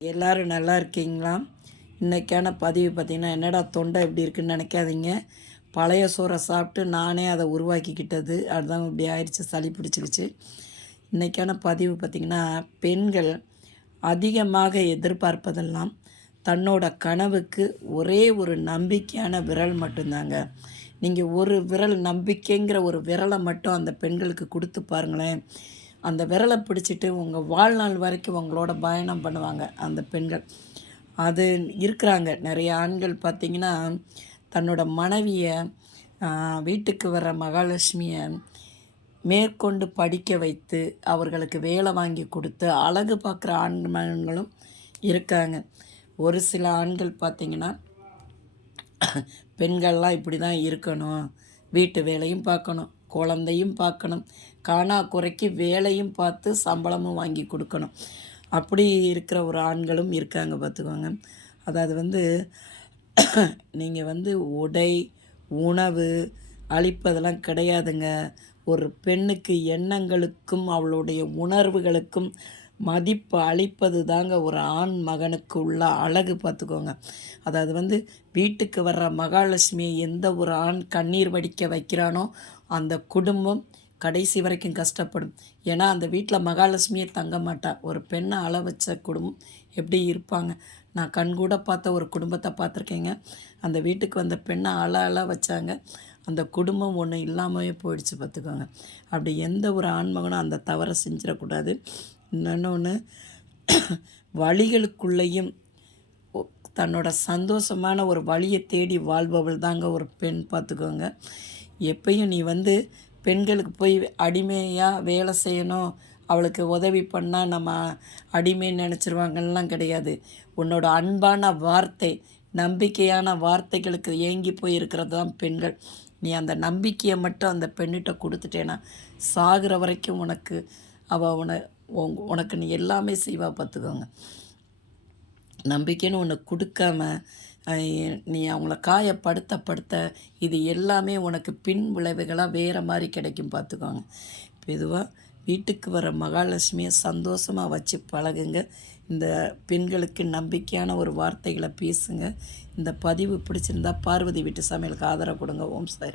எல்லோரும் நல்லா இருக்கீங்களா? இன்றைக்கான பதிவு பார்த்திங்கன்னா, என்னடா தொண்டை எப்படி இருக்குன்னு நினைக்காதீங்க. பழைய சோறை சாப்பிட்டு நானே அதை உருவாக்கிக்கிட்டது. அதுதான் இப்படி ஆயிடுச்சு, சளி பிடிச்சிக்கிச்சு. இன்றைக்கான பதிவு பார்த்திங்கன்னா, பெண்கள் அதிகமாக எதிர்பார்ப்பதெல்லாம் தன்னோட கனவுக்கு ஒரே ஒரு நம்பிக்கையான விரல் மட்டும்தாங்க. நீங்கள் ஒரு விரல் நம்பிக்கைங்கிற ஒரு விரலை மட்டும் அந்த பெண்களுக்கு கொடுத்து பாருங்களேன். அந்த விரலை பிடிச்சிட்டு உங்கள் வாழ்நாள் வரைக்கும் உங்களோட பயணம் பண்ணுவாங்க அந்த பெண்கள். அது இருக்கிறாங்க நிறைய ஆண்கள் பார்த்திங்கன்னா, தன்னோட மனைவியை வீட்டுக்கு வர மகாலட்சுமியை மேற்கொண்டு படிக்க வைத்து அவர்களுக்கு வேலை வாங்கி கொடுத்து அழகு பார்க்குற ஆண்களும் இருக்காங்க. ஒரு சில ஆண்கள் பார்த்திங்கன்னா, பெண்கள்லாம் இப்படி தான் இருக்கணும், வீட்டு வேலையும் பார்க்கணும், குழந்தையும் பார்க்கணும், காணா குறைக்கு வேலையும் பார்த்து சம்பளமும் வாங்கி கொடுக்கணும், அப்படி இருக்கிற ஒரு ஆண்களும் இருக்காங்க பார்த்துக்கோங்க. அதாவது நீங்கள் உடை உணவு அளிப்பதெல்லாம் கிடையாதுங்க. ஒரு பெண்ணுக்கு எண்ணங்களுக்கும் அவளுடைய உணர்வுகளுக்கும் மதிப்பு அளிப்பது தாங்க ஒரு ஆண் மகனுக்கு உள்ள அழகு பார்த்துக்கோங்க. அதாவது வீட்டுக்கு வர்ற மகாலட்சுமியை எந்த ஒரு ஆண் கண்ணீர் வடிக்க வைக்கிறானோ அந்த குடும்பம் கடைசி வரைக்கும் கஷ்டப்படும். ஏன்னா அந்த வீட்டில் மகாலட்சுமியே தங்க மாட்டா. ஒரு பெண்ணை அழ வச்ச குடும்பம் எப்படி இருப்பாங்க? நான் கண்கூட பார்த்த ஒரு குடும்பத்தை பார்த்துருக்கேங்க. அந்த வீட்டுக்கு வந்த பெண்ணை அழ வச்சாங்க. அந்த குடும்பம் ஒன்று இல்லாமலே போயிடுச்சு பார்த்துக்கோங்க. அப்படி எந்த ஒரு ஆண்மகனும் அந்த தவறை செஞ்சிடக்கூடாது. இன்னொன்று, வழிகளுக்குள்ளேயும் தன்னோட சந்தோஷமான ஒரு வழியை தேடி வாழ்பவள் தாங்க ஒரு பெண் பார்த்துக்கோங்க. எப்பயும் நீ பெண்களுக்கு போய் அடிமையாக வேலை செய்யணும், அவளுக்கு உதவி பண்ணால் நம்ம அடிமைன்னு நினச்சிருவாங்கலாம் கிடையாது. உன்னோட அன்பான வார்த்தை, நம்பிக்கையான வார்த்தைகளுக்கு ஏங்கி போய் இருக்கிறது தான் பெண்கள். நீ அந்த நம்பிக்கையை மட்டும் அந்த பெண்ணிட்ட கொடுத்துட்டேன்னா சாகிற வரைக்கும் உனக்கு நீ எல்லாமே செய்வா பார்த்துக்கோங்க. நம்பிக்கைன்னு ஒன்று கொடுக்காம நீ அவங்கள காயப்படுத்த இது எல்லாமே உனக்கு பின் விளைவுகளாக வேறு மாதிரி கிடைக்கும் பார்த்துக்கோங்க. பொதுவாக வீட்டுக்கு வர மகாலட்சுமியை சந்தோஷமாக வச்சு பழகுங்க. இந்த பெண்களுக்கு நம்பிக்கையான ஒரு வார்த்தைகளை பேசுங்க. இந்த பதிவு பிடிச்சிருந்தா பார்வதி வீட்டு சமையலுக்கு ஆதரவு கொடுங்க. ஓம் சாய்ராம்.